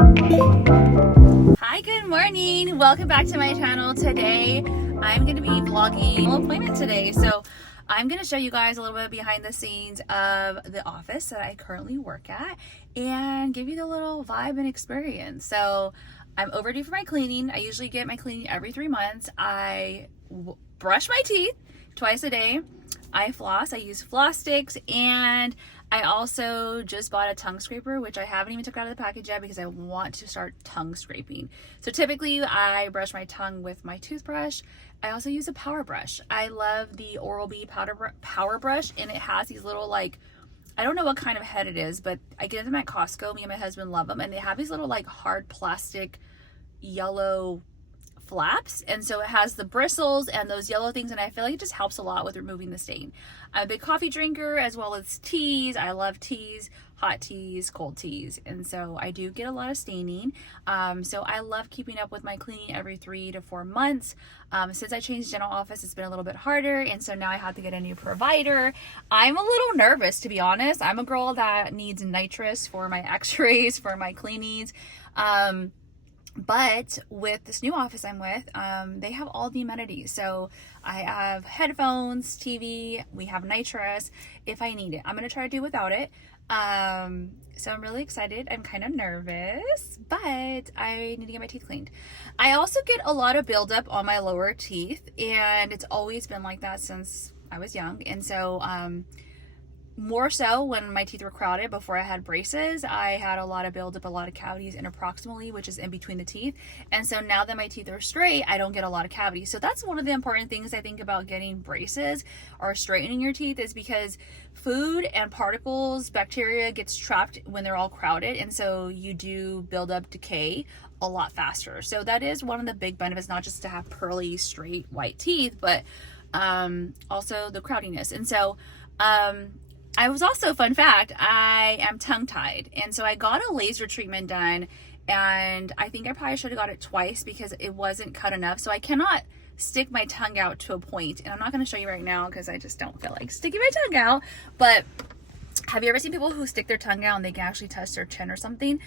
Hi, good morning. Welcome back to my channel. Today I'm going to be vlogging an appointment today. So I'm going to show you guys a little bit behind the scenes of the office that I currently work at and give you the little vibe and experience. So I'm overdue for my cleaning. I usually get my cleaning every 3 months. I brush my teeth twice a day. I floss. I use floss sticks, and I also just bought a tongue scraper, which I haven't even took out of the package yet because I want to start tongue scraping. So typically I brush my tongue with my toothbrush. I also use a power brush. I love the Oral-B power brush, and it has these little, like, I don't know what kind of head it is, but I get them at Costco. Me and my husband love them, and they have these little like hard plastic yellow flaps, and so it has the bristles and those yellow things, and I feel like it just helps a lot with removing the stain. I'm a big coffee drinker as well as teas. I love teas, hot teas, cold teas, and so I do get a lot of staining. So I love keeping up with my cleaning every 3 to 4 months. Since I changed dental office, it's been a little bit harder, and so now I have to get a new provider. I'm a little nervous, to be honest. I'm a girl that needs nitrous for my x-rays, for my cleanings. But with this new office I'm with, they have all the amenities. So I have headphones, TV, we have nitrous if I need it. I'm going to try to do without it. So I'm really excited. I'm kind of nervous, but I need to get my teeth cleaned. I also get a lot of buildup on my lower teeth, and it's always been like that since I was young. And so, more so when my teeth were crowded before I had braces, I had a lot of buildup, a lot of cavities interproximally, which is in between the teeth. And so now that my teeth are straight, I don't get a lot of cavities. So that's one of the important things I think about getting braces or straightening your teeth, is because food and particles, bacteria gets trapped when they're all crowded. And so you do build up decay a lot faster. So that is one of the big benefits, not just to have pearly, straight, white teeth, but also the crowdiness. And so, I was also, fun fact, I am tongue-tied, and so I got a laser treatment done, and I think I probably should have got it twice because it wasn't cut enough. So I cannot stick my tongue out to a point, and I'm not going to show you right now because I just don't feel like sticking my tongue out. But have you ever seen people who stick their tongue out and they can actually touch their chin or something?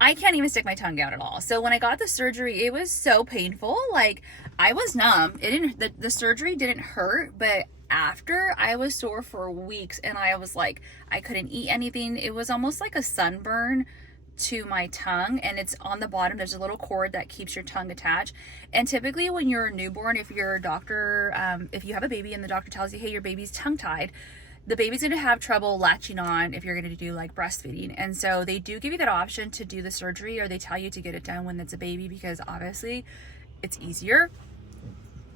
I can't even stick my tongue out at all. So when I got the surgery, it was so painful. Like, I was numb. It didn't, the surgery didn't hurt, but after, I was sore for weeks, and I was like, I couldn't eat anything. It was almost like a sunburn to my tongue, and it's on the bottom. There's a little cord that keeps your tongue attached. And typically when you're a newborn, if your doctor, if you have a baby and the doctor tells you, hey, your baby's tongue tied, the baby's going to have trouble latching on if you're going to do like breastfeeding. And so they do give you that option to do the surgery, or they tell you to get it done when it's a baby because obviously it's easier.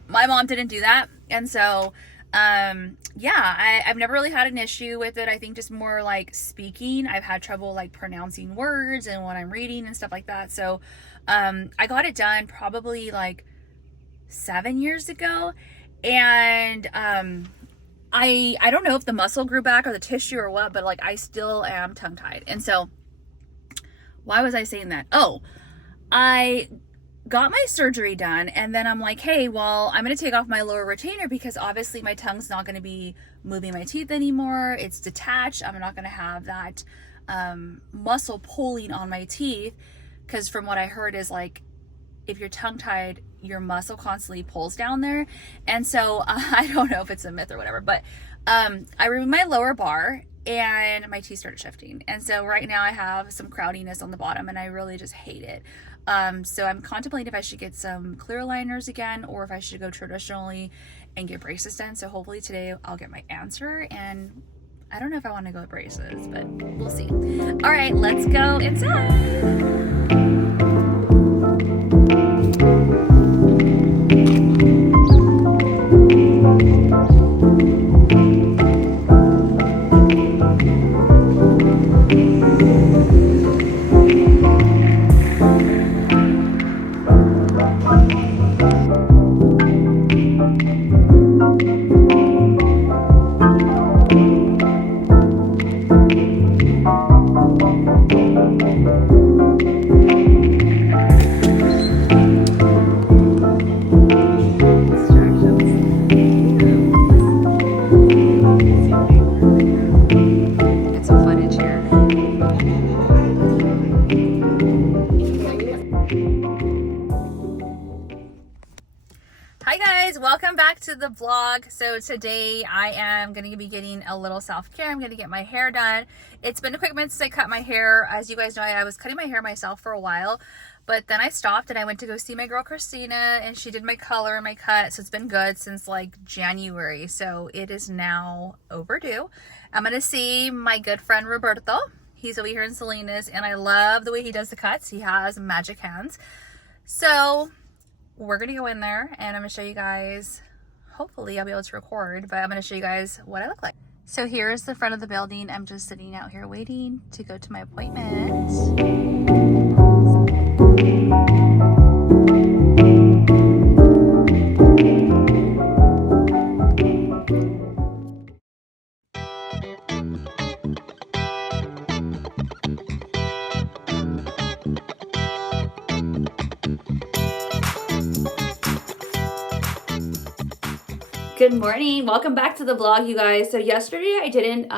My mom didn't do that. And so yeah, I've never really had an issue with it. I think just more like speaking. I've had trouble like pronouncing words and when I'm reading and stuff like that. So, I got it done probably like 7 years ago. And, I don't know if the muscle grew back or the tissue or what, but like I still am tongue tied. And so why was I saying that? Oh, I got my surgery done, and then I'm like, hey, well, I'm going to take off my lower retainer because obviously my tongue's not going to be moving my teeth anymore. It's detached. I'm not going to have that muscle pulling on my teeth, because from what I heard is like, if you're tongue tied, your muscle constantly pulls down there. And so I don't know if it's a myth or whatever, but I removed my lower bar and my teeth started shifting. And so right now I have some crowdiness on the bottom, and I really just hate it. So I'm contemplating if I should get some clear aligners again, or if I should go traditionally and get braces done. So hopefully today I'll get my answer, and I don't know if I want to go with braces, but we'll see. All right, let's go inside. welcome back to the vlog. So today I am going to be getting a little self-care. I'm going to get my hair done. It's been a quick minute since I cut my hair. As you guys know, I was cutting my hair myself for a while, but then I stopped and I went to go see my girl Christina, and she did my color and my cut. So it's been good since like January. So it is now overdue. I'm going to see my good friend Roberto. He's over here in Salinas, and I love the way he does the cuts. He has magic hands. So we're gonna go in there and I'm gonna show you guys, hopefully I'll be able to record, but I'm gonna show you guys what I look like. So here's the front of the building. I'm just sitting out here waiting to go to my appointment. Good morning, welcome back to the vlog, you guys. So yesterday I didn't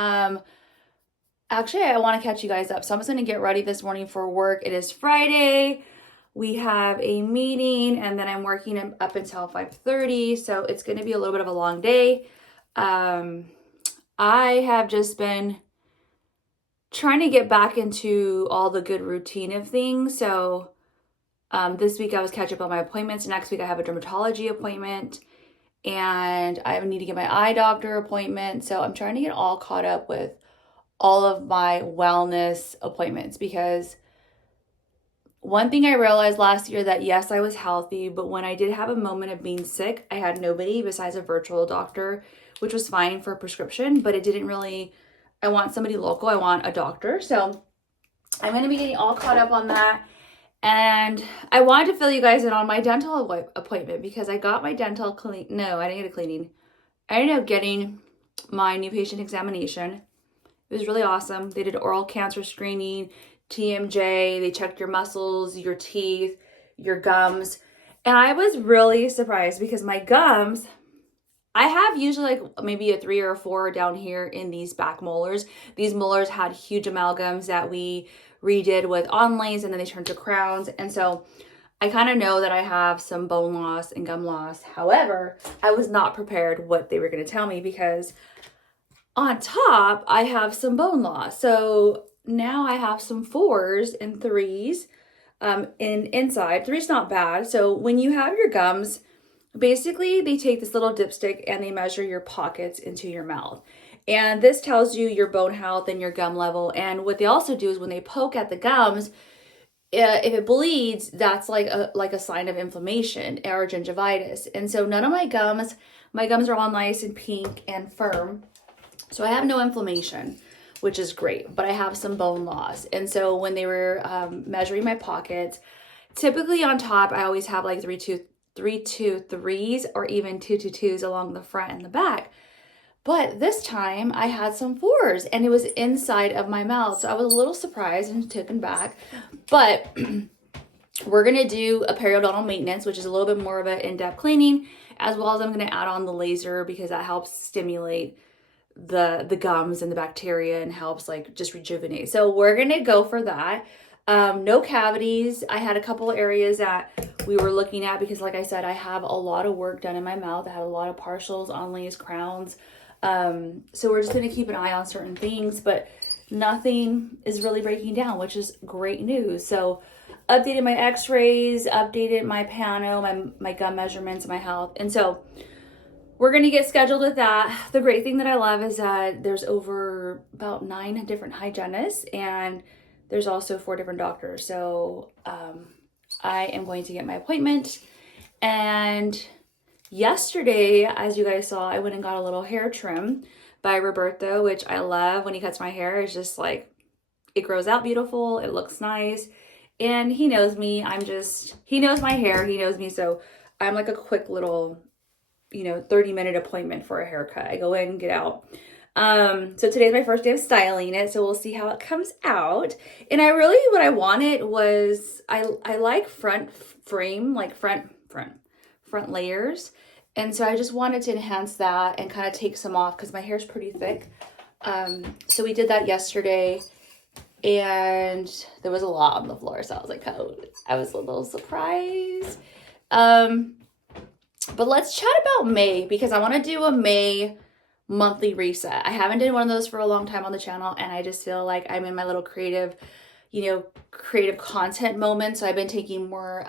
actually I want to catch you guys up, so I'm just gonna get ready this morning for work. It is Friday, we have a meeting, and then I'm working up until 5:30, so it's gonna be a little bit of a long day. I have just been trying to get back into all the good routine of things. So this week I was catching up on my appointments. Next week I have a dermatology appointment, and I need to get my eye doctor appointment. So I'm trying to get all caught up with all of my wellness appointments, because one thing I realized last year that yes, I was healthy, but when I did have a moment of being sick, I had nobody besides a virtual doctor, which was fine for a prescription, but it didn't really, I want somebody local, I want a doctor. So I'm going to be getting all caught up on that. And I wanted to fill you guys in on my dental appointment, because I got my dental clean. No, I didn't get a cleaning. I ended up getting my new patient examination. It was really awesome. They did oral cancer screening, TMJ. They checked your muscles, your teeth, your gums. And I was really surprised, because my gums, I have usually like maybe a 3 or a 4 down here in these back molars. These molars had huge amalgams that we redid with onlays, and then they turned to crowns. And so I kind of know that I have some bone loss and gum loss. However, I was not prepared what they were going to tell me, because on top I have some bone loss. So now I have some 4s and 3s inside. 3's not bad. So when you have your gums, basically they take this little dipstick and they measure your pockets into your mouth. And this tells you your bone health and your gum level. And what they also do is when they poke at the gums, if it bleeds, that's like a sign of inflammation or gingivitis. And so none of my gums are all nice and pink and firm. So I have no inflammation, which is great, but I have some bone loss. And so when they were measuring my pockets, typically on top, I always have like 3-2-3s or even 2-2-2s along the front and the back. But this time I had some 4s, and it was inside of my mouth. So I was a little surprised and taken back. But we're going to do a periodontal maintenance, which is a little bit more of an in-depth cleaning, as well as I'm going to add on the laser, because that helps stimulate the gums and the bacteria and helps like just rejuvenate. So we're going to go for that. No cavities. I had a couple areas that we were looking at, because like I said, I have a lot of work done in my mouth. I had a lot of partials, onlays, crowns. So we're just going to keep an eye on certain things, but nothing is really breaking down, which is great news. So updated my x-rays, updated my pano, my gum measurements, my health. And so we're going to get scheduled with that. The great thing that I love is that there's over about 9 different hygienists, and there's also 4 different doctors. So I am going to get my appointment. And yesterday, as you guys saw, I went and got a little hair trim by Roberto, which I love. When he cuts my hair, it's just like, it grows out beautiful. It looks nice. And he knows me. He knows my hair. He knows me. So I'm like a quick little, 30-minute appointment for a haircut. I go in, get out. So today's my first day of styling it, so we'll see how it comes out. And what I wanted was, I like front frame, like front layers. And so I just wanted to enhance that and kind of take some off, because my hair's pretty thick. So we did that yesterday, and there was a lot on the floor. So I was like, oh, I was a little surprised. But let's chat about May, because I want to do a May monthly reset. I haven't done one of those for a long time on the channel, and I just feel like I'm in my little creative, creative content moment. So I've been taking more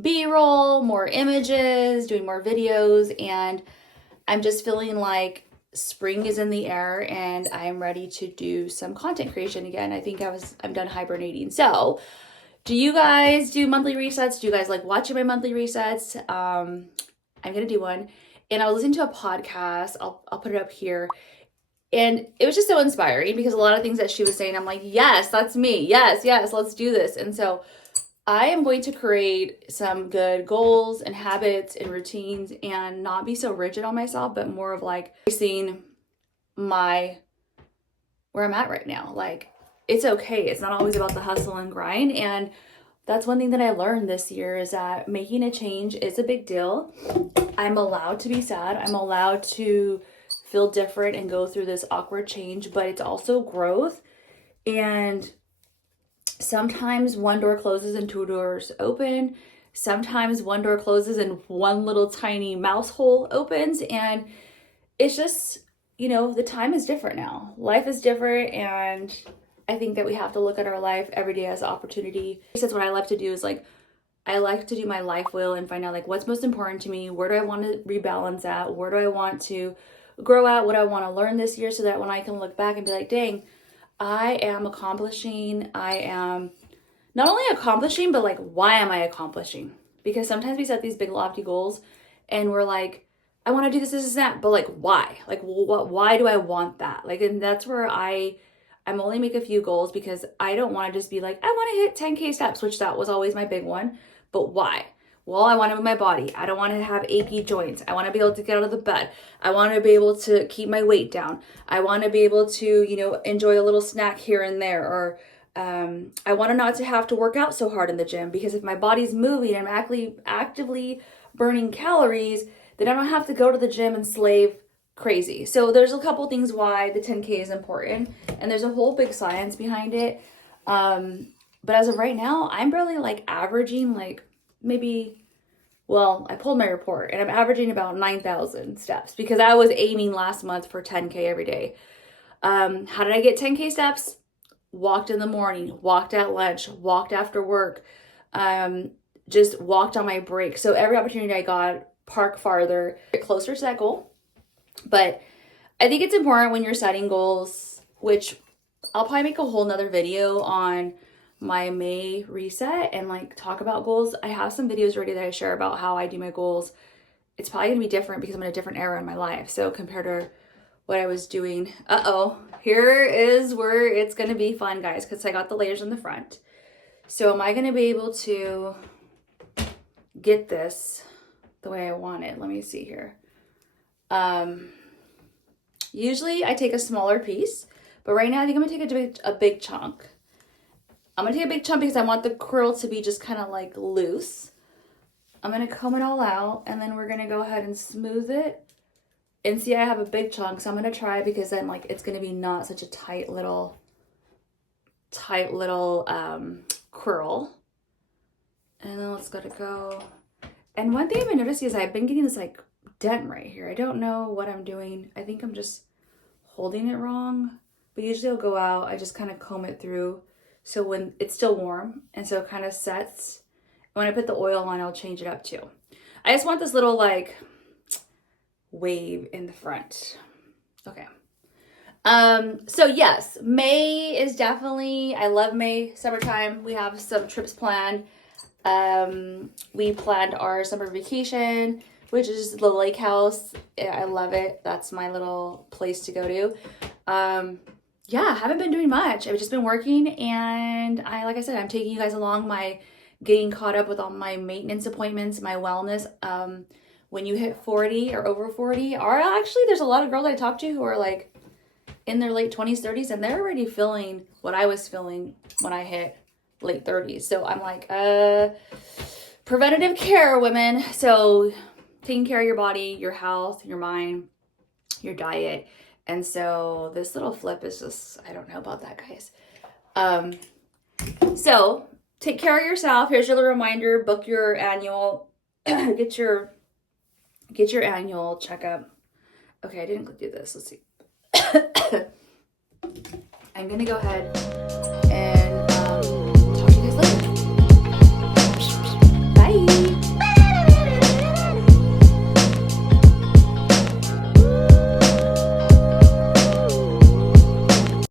B-roll, more images, doing more videos, and I'm just feeling like spring is in the air and I'm ready to do some content creation again. I think I'm done hibernating. So do you guys do monthly resets? Do you guys like watching my monthly resets? I'm gonna do one. And I was listening to a podcast. I'll put it up here. And it was just so inspiring because a lot of things that she was saying, I'm like, yes, that's me. Yes, let's do this. And so I am going to create some good goals and habits and routines and not be so rigid on myself, but more of like seeing where I'm at right now. Like, it's okay. It's not always about the hustle and grind. And that's one thing that I learned this year, is that making a change is a big deal. I'm allowed to be sad. I'm allowed to feel different and go through this awkward change, but it's also growth. And sometimes one door closes and two doors open. Sometimes one door closes and one little tiny mouse hole opens. And it's just, the time is different now. Life is different. And I think that we have to look at our life every day as an opportunity. That's what I like to do, is like, I like to do my life wheel and find out like what's most important to me. Where do I want to rebalance at? Where do I want to grow at? What do I want to learn this year, so that when I can look back and be like, dang, I am accomplishing. I am not only accomplishing, but like, why am I accomplishing? Because sometimes we set these big lofty goals and we're like, I want to do this, that, but like, why? Like, why do I want that? Like, and that's where I'm only make a few goals, because I don't want to just be like, I want to hit 10K steps, which that was always my big one. But why? Well, I want to move my body. I don't want to have achy joints. I want to be able to get out of the bed. I want to be able to keep my weight down. I want to be able to, enjoy a little snack here and there. Or I want to not to have to work out so hard in the gym, because if my body's moving and I'm actively burning calories, then I don't have to go to the gym and slave crazy. So there's a couple things why the 10K is important, and there's a whole big science behind it. But as of right now, I'm barely like averaging like maybe, I pulled my report and I'm averaging about 9,000 steps, because I was aiming last month for 10K every day. How did I get 10K steps? Walked in the morning, walked at lunch, walked after work, just walked on my break. So every opportunity I got, park farther, get closer to that goal. But I think it's important when you're setting goals, which I'll probably make a whole nother video on my May reset and like talk about goals. I have some videos ready that I share about how I do my goals. It's probably gonna be different because I'm in a different era in my life. So compared to what I was doing, here is where it's gonna be fun, guys, because I got the layers in the front. So am I gonna be able to get this the way I want it? Let me see here. Usually I take a smaller piece, but right now I think I'm gonna take a big chunk. I'm gonna take a big chunk because I want the curl to be just kind of like loose. I'm gonna comb it all out, and then we're gonna go ahead and smooth it. And see, I have a big chunk, so I'm gonna try, because then like it's gonna be not such a tight little curl. And then let's go. And one thing I've been noticing is I've been getting this like dent right here. I don't know what I'm doing. I think I'm just holding it wrong. But usually I'll go out, I just kind of comb it through, so when it's still warm, and so it kind of sets. When I put the oil on, I'll change it up too. I just want this little like wave in the front. Okay. So yes, May is definitely, I love May, summertime. We have some trips planned. We planned our summer vacation, which is the lake house. I love it. That's my little place to go to. Yeah, I haven't been doing much. I've just been working, and like I said, I'm taking you guys along my getting caught up with all my maintenance appointments, my wellness. When you hit 40 or over 40, or actually there's a lot of girls I talk to who are like in their late 20s, 30s, and they're already feeling what I was feeling when I hit late 30s. So I'm like, preventative care, women. So taking care of your body, your health, your mind, your diet. And so this little flip is just, I don't know about that, guys. So take care of yourself. Here's your little reminder, book your annual, get your get your annual checkup. Okay, I didn't do this. Let's see. I'm gonna go ahead